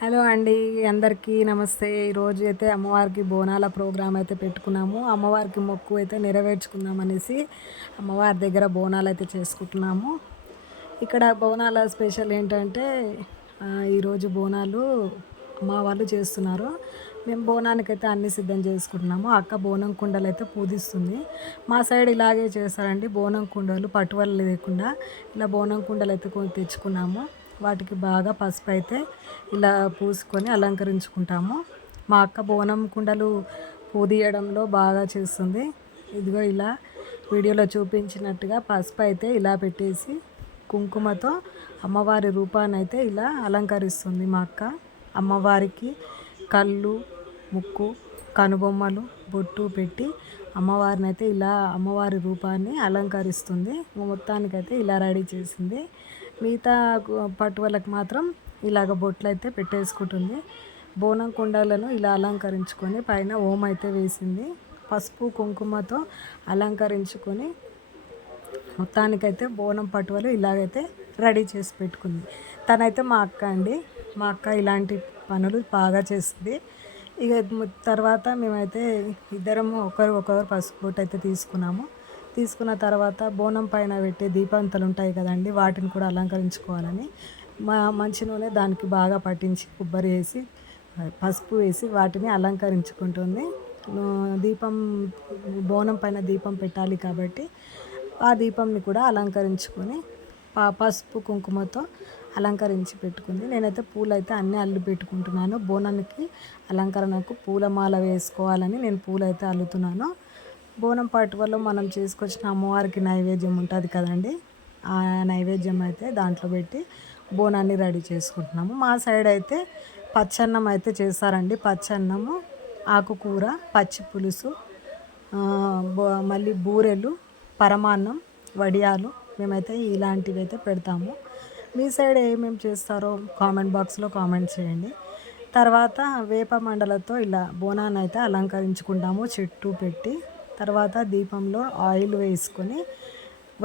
Hello అండి అందరికీ నమస్తే. ఈరోజు అయితే అమ్మవారికి బోనాల ప్రోగ్రామ్ అయితే పెట్టుకున్నాము. అమ్మవారికి మొక్కు అయితే నెరవేర్చుకుందాం అనేసి అమ్మవారి దగ్గర బోనాలు అయితే చేసుకుంటున్నాము. ఇక్కడ బోనాల స్పెషల్ ఏంటంటే ఈరోజు బోనాలు అమ్మ వాళ్ళు చేస్తున్నారు. మేము బోనానికి అయితే అన్ని సిద్ధం చేసుకుంటున్నాము. అక్క బోనం కుండలు అయితే పూజిస్తుంది. మా సైడ్ ఇలాగే చేస్తారండి. బోనం కుండలు పట్టువల లేకుండా ఇలా బోనం కుండలు అయితే తెచ్చుకున్నాము. వాటికి బాగా పసుపు అయితే ఇలా పూసుకొని అలంకరించుకుంటాము. మా అక్క బోనం కుండలు పూదియడంలో బాగా చేస్తుంది. ఇదిగో ఇలా వీడియోలో చూపించినట్టుగా పసుపు అయితే ఇలా పెట్టేసి కుంకుమతో అమ్మవారి రూపాన్ని అయితే ఇలా అలంకరిస్తుంది మా అక్క. అమ్మవారికి కళ్ళు ముక్కు కనుబొమ్మలు బొట్టు పెట్టి అమ్మవారిని అయితే ఇలా అమ్మవారి రూపాన్ని అలంకరిస్తుంది. మొత్తానికైతే ఇలా రెడీ చేసింది. మిగతా పట్టువలకు మాత్రం ఇలాగ బొట్లు అయితే పెట్టేసుకుంటుంది. బోనం కుండలను ఇలా అలంకరించుకొని పైన ఓం అయితే వేసింది. పసుపు కుంకుమతో అలంకరించుకొని మొత్తానికైతే బోనం పట్టువలు ఇలాగైతే రెడీ చేసి పెట్టుకుంది. తనైతే మా అక్క అండి. మా అక్క ఇలాంటి పనులు బాగా చేస్తుంది. ఇక తర్వాత మేమైతే ఇద్దరము ఒకరు ఒకరు పసుపు బొట్టు అయితే తీసుకున్నాము. తీసుకున్న తర్వాత బోనం పైన పెట్టే దీపంతలు ఉంటాయి కదండి వాటిని కూడా అలంకరించుకోవాలని. మా మంచి నూనె దానికి బాగా పట్టించి కొబ్బరి వేసి పసుపు వేసి వాటిని అలంకరించుకుంటుంది. దీపం బోనం పైన దీపం పెట్టాలి కాబట్టి ఆ దీపంని కూడా అలంకరించుకొని పసుపు కుంకుమతో అలంకరించి పెట్టుకుంది. నేనైతే పూలు అయితే అన్నీ అల్లి పెట్టుకుంటున్నాను. బోనానికి అలంకరణకు పూలమాల వేసుకోవాలని నేను పూలైతే అల్లుతున్నాను. బోనం పాటువలో మనం చేసుకొచ్చిన అమ్మవారికి నైవేద్యం ఉంటుంది కదండి. ఆ నైవేద్యం అయితే దాంట్లో పెట్టి బోనాన్ని రెడీ చేసుకుంటున్నాము. మా సైడ్ అయితే పచ్చన్నం అయితే చేస్తారండి. పచ్చన్నము ఆకుకూర పచ్చి పులుసు మళ్ళీ బూరెలు పరమాన్నం వడియాలు మేమైతే ఇలాంటివి అయితే పెడతాము. మీ సైడ్ ఏమేమి చేస్తారో కామెంట్ బాక్స్లో కామెంట్ చేయండి. తర్వాత వేప మండలతో ఇలా బోనాన్ని అయితే అలంకరించుకుంటాము. చెట్టు పెట్టి తర్వాత దీపంలో ఆయిల్ వేసుకొని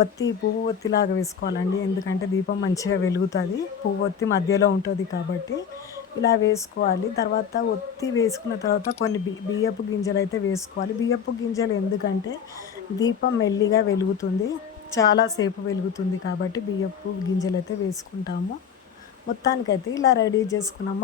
ఒత్తి పువ్వు ఒత్తిలాగా వేసుకోవాలండి. ఎందుకంటే దీపం మంచిగా వెలుగుతుంది. పువ్వు ఒత్తి మధ్యలో ఉంటుంది కాబట్టి ఇలా వేసుకోవాలి. తర్వాత ఒత్తి వేసుకున్న తర్వాత కొన్ని బి బియ్యపు గింజలు అయితే వేసుకోవాలి. బియ్యపు గింజలు ఎందుకంటే దీపం మెల్లిగా వెలుగుతుంది. చాలాసేపు వెలుగుతుంది కాబట్టి బియ్యపు గింజలు అయితే వేసుకుంటాము. మొత్తానికైతే ఇలా రెడీ చేసుకున్నాము